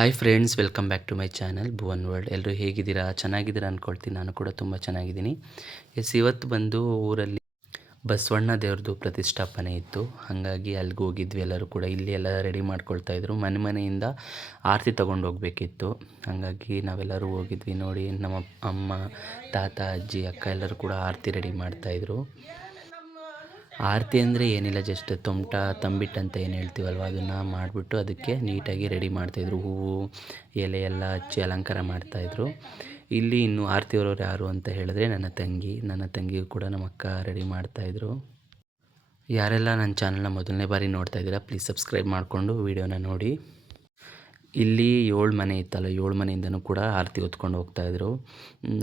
Hi friends, welcome back to my channel Bhuvan World. ಎಲ್ಲರೂ ಹೇಗಿದ್ದೀರಾ? ಚೆನ್ನಾಗಿದ್ದೀರಾ ಅಂದ್ಕೊಳ್ತೀನಿ. ನಾನು ಕೂಡ ತುಂಬ ಚೆನ್ನಾಗಿದ್ದೀನಿ. ಇವತ್ತು ಬಂದು ಊರಲ್ಲಿ ಬಸವಣ್ಣ ದೇವ್ರದ್ದು ಪ್ರತಿಷ್ಠಾಪನೆ ಇತ್ತು. ಹಾಗಾಗಿ ಅಲ್ಲಿಗೆ ಹೋಗಿದ್ವಿ. ಎಲ್ಲರೂ ಕೂಡ ಇಲ್ಲಿ ಎಲ್ಲ ರೆಡಿ ಮಾಡ್ಕೊಳ್ತಾಯಿದ್ರು. ಮನೆಯಿಂದ ಆರತಿ ತೊಗೊಂಡು ಹೋಗಬೇಕಿತ್ತು. ಹಾಗಾಗಿ ನಾವೆಲ್ಲರೂ ಹೋಗಿದ್ವಿ. ನೋಡಿ, ನಮ್ಮ ಅಮ್ಮ, ತಾತ, ಅಜ್ಜಿ, ಅಕ್ಕ ಎಲ್ಲರೂ ಕೂಡ ಆರತಿ ರೆಡಿ ಮಾಡ್ತಾಯಿದ್ರು. ಆರತಿ ಅಂದರೆ ಏನಿಲ್ಲ, ಜಸ್ಟ್ ತಂಬಿಟ್ಟು ಅಂತ ಏನು ಹೇಳ್ತೀವಲ್ವ, ಅದನ್ನು ಮಾಡಿಬಿಟ್ಟು ಅದಕ್ಕೆ ನೀಟಾಗಿ ರೆಡಿ ಮಾಡ್ತಾಯಿದ್ರು. ಹೂವು ಎಲೆ ಎಲ್ಲ ಹಚ್ಚಿ ಅಲಂಕಾರ ಮಾಡ್ತಾಯಿದ್ರು. ಇಲ್ಲಿ ಇನ್ನು ಆರತಿ ಹೊರೋರು ಯಾರು ಅಂತ ಹೇಳಿದ್ರೆ ನನ್ನ ತಂಗಿಗೂ ಕೂಡ ನಮ್ಮ ಅಕ್ಕ ರೆಡಿ ಮಾಡ್ತಾಯಿದ್ರು. ಯಾರೆಲ್ಲ ನನ್ನ ಚಾನಲ್ನ ಮೊದಲನೇ ಬಾರಿ ನೋಡ್ತಾ ಇದ್ದೀರಾ, ಪ್ಲೀಸ್ ಸಬ್ಸ್ಕ್ರೈಬ್ ಮಾಡಿಕೊಂಡು ವೀಡಿಯೋನ ನೋಡಿ. ಇಲ್ಲಿ 7 ಮನೆ ಇತ್ತಲ್ಲ, 7 ಮನೆಯಿಂದನೂ ಕೂಡ ಆರತಿ ಹೊತ್ಕೊಂಡು ಹೋಗ್ತಾಯಿದ್ರು.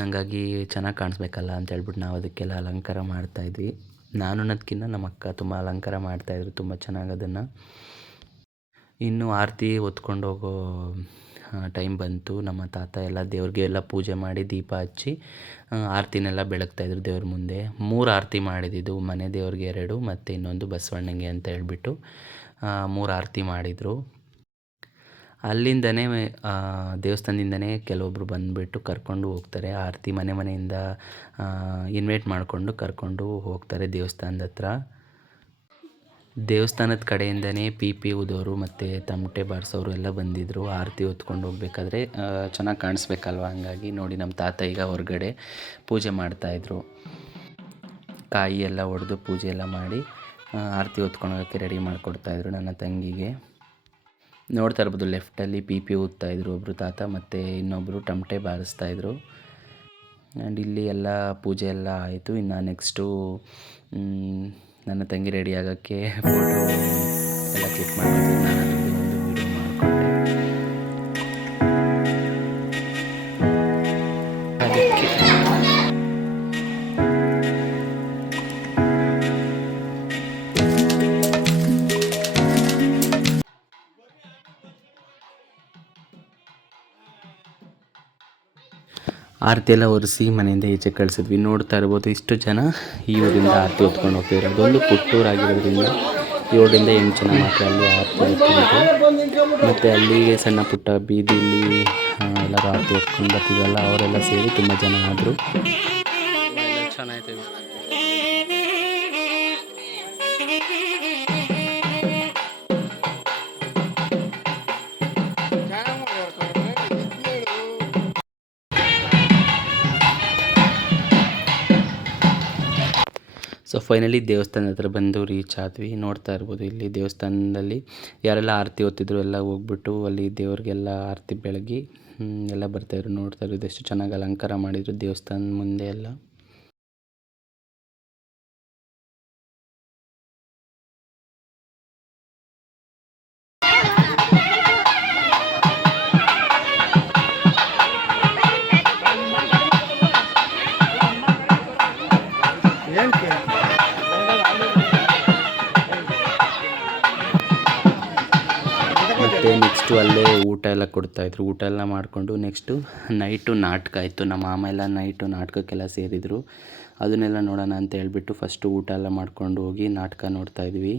ಹಾಗಾಗಿ ಚೆನ್ನಾಗಿ ಕಾಣಿಸ್ಬೇಕಲ್ಲ ಅಂತ ಹೇಳ್ಬಿಟ್ಟು ನಾವು ಅದಕ್ಕೆಲ್ಲ ಅಲಂಕಾರ ಮಾಡ್ತಾಯಿದ್ವಿ. ನಾನು ಅನ್ನೋದಕ್ಕಿಂತ ನಮ್ಮ ಅಕ್ಕ ತುಂಬ ಅಲಂಕಾರ ಮಾಡ್ತಾಯಿದ್ರು, ತುಂಬ ಚೆನ್ನಾಗಿ ಅದನ್ನು. ಇನ್ನು ಆರತಿ ಹೊತ್ಕೊಂಡು ಹೋಗೋ ಟೈಮ್ ಬಂತು. ನಮ್ಮ ತಾತ ಎಲ್ಲ ದೇವ್ರಿಗೆ ಎಲ್ಲ ಪೂಜೆ ಮಾಡಿ ದೀಪ ಹಚ್ಚಿ ಆರತಿನೆಲ್ಲ ಬೆಳಗ್ತಾಯಿದ್ರು ದೇವ್ರ ಮುಂದೆ. 3 ಆರತಿ ಮಾಡಿದ್ದು, ಮನೆ ದೇವ್ರಿಗೆ 2 ಮತ್ತು ಇನ್ನೊಂದು ಬಸವಣ್ಣಂಗೆ ಅಂತ ಹೇಳ್ಬಿಟ್ಟು 3 ಆರತಿ ಮಾಡಿದರು. ಅಲ್ಲಿಂದನೇ ದೇವಸ್ಥಾನದಿಂದನೇ ಕೆಲವೊಬ್ಬರು ಬಂದುಬಿಟ್ಟು ಕರ್ಕೊಂಡು ಹೋಗ್ತಾರೆ. ಆರತಿ ಮನೆಯಿಂದ ಇನ್ವೈಟ್ ಮಾಡಿಕೊಂಡು ಕರ್ಕೊಂಡು ಹೋಗ್ತಾರೆ ದೇವಸ್ಥಾನದ ಹತ್ರ. ದೇವಸ್ಥಾನದ ಕಡೆಯಿಂದನೇ ಪೀಪಿ ಊದೋರು ಮತ್ತು ತಮಟೆ ಬಾರಿಸೋರು ಎಲ್ಲ ಬಂದಿದ್ದರು. ಆರತಿ ಹೊತ್ಕೊಂಡು ಹೋಗ್ಬೇಕಾದ್ರೆ ಚೆನ್ನಾಗಿ ಕಾಣಿಸ್ಬೇಕಲ್ವ, ಹಾಗಾಗಿ ನೋಡಿ ನಮ್ಮ ತಾತ ಈಗ ಹೊರಗಡೆ ಪೂಜೆ ಮಾಡ್ತಾಯಿದ್ರು. ಕಾಯಿ ಎಲ್ಲ ಒಡೆದು ಪೂಜೆ ಎಲ್ಲ ಮಾಡಿ ಆರತಿ ಹೊತ್ಕೊಂಡು ಹೋಗೋಕ್ಕೆ ರೆಡಿ ಮಾಡಿಕೊಡ್ತಾಯಿದ್ರು ನನ್ನ ತಂಗಿಗೆ. ನೋಡ್ತಾ ಇರ್ಬೋದು, ಲೆಫ್ಟಲ್ಲಿ ಪೀಪಿ ಊದ್ತಾಯಿದ್ರು ಒಬ್ಬರು ತಾತ, ಮತ್ತು ಇನ್ನೊಬ್ಬರು ತಮಟೆ ಬಾರಿಸ್ತಾಯಿದ್ರು. ಆ್ಯಂಡ್ ಇಲ್ಲಿ ಎಲ್ಲ ಪೂಜೆ ಎಲ್ಲ ಆಯಿತು. ಇನ್ನು ನೆಕ್ಸ್ಟು ನನ್ನ ತಂಗಿ ರೆಡಿ ಆಗೋಕ್ಕೆ ಫೋಟೋ ಎಲ್ಲ ಕ್ಲಿಕ್ ಮಾಡ್ಕೊತೀನಿ. ನಾನು ಅದರಲ್ಲಿ ಒಂದು ವೀಡಿಯೋ ಮಾಡಿಕೊಂಡೆ. ಅದಕ್ಕೆ ಆರತಿ ಎಲ್ಲ ಒರೆಸಿ ಮನೆಯಿಂದ ಈಚೆ ಕಳಿಸಿದ್ವಿ. ನೋಡ್ತಾ ಇರ್ಬೋದು, ಇಷ್ಟು ಜನ ಈ ಊರಿಂದ ಆರತಿ ಹೊತ್ಕೊಂಡು ಹೋಗ್ತಿದ್ರು. ಅದೊಂದು ಪುಟ್ಟೂರಾಗಿರೋದ್ರಿಂದ 7ರಿಂದ 8 ಜನ ಮಾತ್ರ ಅಲ್ಲಿ ಆರತಿ ಹೊತ್ಕೊಂಡು, ಮತ್ತು ಅಲ್ಲಿಗೆ ಸಣ್ಣ ಪುಟ್ಟ ಬೀದಿಲಿ ಎಲ್ಲರೂ ಆರತಿ ಹೊತ್ಕೊಂಡು ಬರ್ತಿದ್ರಲ್ಲ, ಅವರೆಲ್ಲ ಸೇರಿ ತುಂಬ ಜನ ಆದರು. ಚೆನ್ನಾಯ್ತು. ಸೊ ಫೈನಲಿ ದೇವಸ್ಥಾನದ ಹತ್ರ ಬಂದು ರೀಚ್ ಆದ್ವಿ. ನೋಡ್ತಾ ಇರ್ಬೋದು, ಇಲ್ಲಿ ದೇವಸ್ಥಾನದಲ್ಲಿ ಯಾರೆಲ್ಲ ಆರತಿ ಹೊತ್ತಿದ್ರು ಎಲ್ಲ ಹೋಗ್ಬಿಟ್ಟು ಅಲ್ಲಿ ದೇವ್ರಿಗೆಲ್ಲ ಆರತಿ ಬೆಳಗಿ ಎಲ್ಲ ಬರ್ತಾಯಿದ್ರು. ನೋಡ್ತಾ ಇರೋದು ಎಷ್ಟು ಚೆನ್ನಾಗಿ ಅಲಂಕಾರ ಮಾಡಿದ್ರು ದೇವಸ್ಥಾನದ ಮುಂದೆ ಎಲ್ಲ. ಮತ್ತು ನೆಕ್ಸ್ಟು ಅಲ್ಲೇ ಊಟ ಎಲ್ಲ ಕೊಡ್ತಾಯಿದ್ರು. ಊಟ ಎಲ್ಲ ಮಾಡಿಕೊಂಡು ನೆಕ್ಸ್ಟು ನೈಟು ನಾಟಕ ಇತ್ತು. ನಮ್ಮ ಮಾಮ ಎಲ್ಲ ನೈಟು ನಾಟಕಕ್ಕೆಲ್ಲ ಸೇರಿದರು. ಅದನ್ನೆಲ್ಲ ನೋಡೋಣ ಅಂತ ಹೇಳ್ಬಿಟ್ಟು ಫಸ್ಟು ಊಟ ಎಲ್ಲ ಮಾಡ್ಕೊಂಡು ಹೋಗಿ ನಾಟಕ ನೋಡ್ತಾಯಿದ್ವಿ.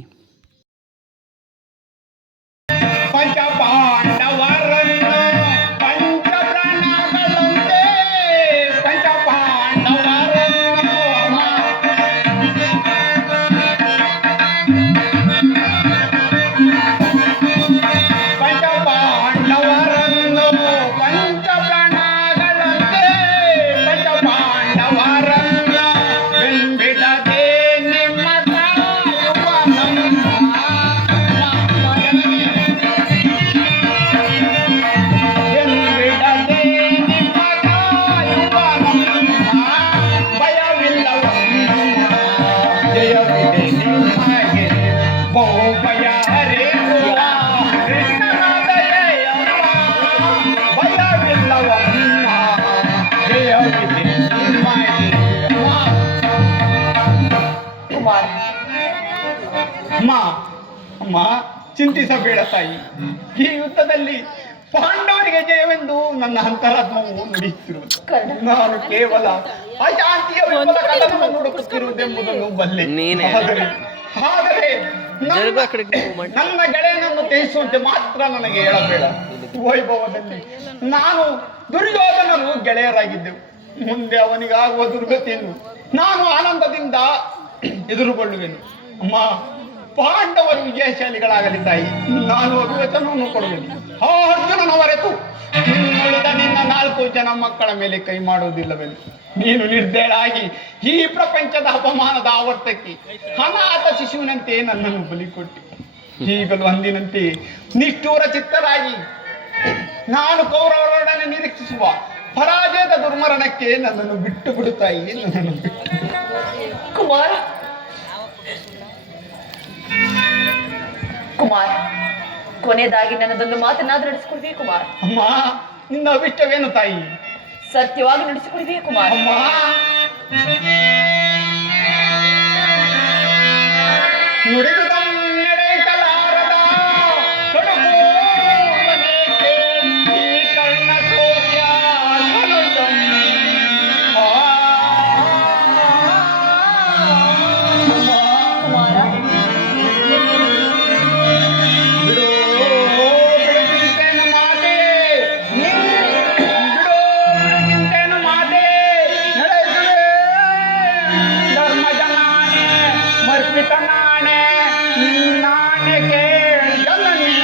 ಅಮ್ಮ, ಚಿಂತಿಸಬೇಡ ತಾಯಿ. ಈ ಯುದ್ಧದಲ್ಲಿ ಪಾಂಡವರಿಗೆ ಜಯವೆಂದು ನನ್ನ ಅಂತರಾತ್ಮವು ನುಡಿಯುತ್ತಿರುವುದು. ನಾನು ಕೇವಲ ಅಶಾಂತಿಯ ವಿಫಲ ಕದನವನ್ನು ಹುಡುಕುತ್ತಿರುವುದೆಂಬುದನ್ನು ಬಲ್ಲೆ. ಆದರೆ ನನ್ನ ಗೆಳೆಯನನ್ನು ತ್ಯಜಿಸುವಂತೆ ಮಾತ್ರ ನನಗೆ ಹೇಳಬೇಡ. ವೈಭವದಲ್ಲಿ ನಾನು ದುರ್ಯೋಧನರು ಗೆಳೆಯರಾಗಿದ್ದೆವು. ಮುಂದೆ ಅವನಿಗಾಗುವ ದುರ್ಗತಿಯನ್ನು ನಾನು ಆನಂದದಿಂದ ಎದುರುಗೊಳ್ಳುವೆನು. ಅಮ್ಮ, ಪಾಂಡವರು ವಿಜಯಶಾಲಿಗಳಾಗಲಿ ತಾಯಿ. ನಾನು ಒಂದು ವಚನವನ್ನು ಕೊಡುವೆನು. ಆ ಅರ್ಜುನನ ಹೊರತು ಇನ್ನುಳಿದ ನಿನ್ನ 4 ಜನ ಮಕ್ಕಳ ಮೇಲೆ ಕೈ ಮಾಡುವುದಿಲ್ಲವೆಂದು ನೀನು ನಿರ್ದಯಳಾಗಿ ಈ ಪ್ರಪಂಚದ ಅಪಮಾನದ ಆವರ್ತಕ್ಕೆ ಅನಾಥ ಶಿಶುವಿನಂತೆ ನನ್ನನ್ನು ಬಲಿ ಕೊಟ್ಟಿ. ಈಗಲೂ ಅಂದಿನಂತೆ ನಿಷ್ಠೂರ ಚಿತ್ತರಾಗಿ ನಾನು ಕೌರವರೊಡನೆ ನಿರೀಕ್ಷಿಸುವ ಪರಾಜಯದ ದುರ್ಮರಣಕ್ಕೆ ನನ್ನನ್ನು ಬಿಟ್ಟು ಬಿಡುತ್ತಾಯಿ. ನನ್ನನ್ನು ಬಿಟ್ಟು ಕುಮಾರ್, ಕುಮಾರ್, ಕೊನೆಯದಾಗಿ ನನ್ನದೊಂದು ಮಾತನಾದ್ರೂ ನಡೆಸಿಕೊಡ್ಬೇಕು ಕುಮಾರ್. ಅಮ್ಮ, ನಿನ್ನ ಅಭಿಷ್ಟವೇನು ತಾಯಿ? ಸತ್ಯವಾಗಿ ನಡೆಸಿಕೊಡ್ಬೇಕು ಕುಮಾರ್. ಅಮ್ಮ, ನುಡಿದು ನಡೆಸಲಾರದ ಕಡುಕೋಲನೇಕೆ ಈ ಕರ್ಣ ಸೋತ್ಯ ಧನುಜಂ. ಕುಮಾರ, ಬಿಡುಗಿಂತೇನು ಮಾತೆ, ಬಿಡುಗಿಂತೇನು ಮಾತೆ, ನಡೆಸುವೆ ಧರ್ಮದ ನಾಣೆ, ಮರ್ಪಿತ ನಾಣೆ, ನಾಣೆ ಕೇಳಿ ಜನನಿ.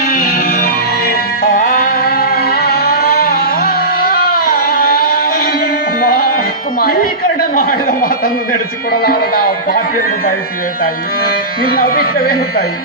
ಕುಮಾರ. ಈ ಕರ್ಣ ಮಾಡಿದ ಮಾತನ್ನು ನಡೆಸಿಕೊಡಲಾರದ ಪಾಪಿಯನ್ನು ಬಯಸುವೆ ತಾಯಿ. ನಿನ್ನ ಅಭಿಷ್ಟವೇನು ತಾಯಿ?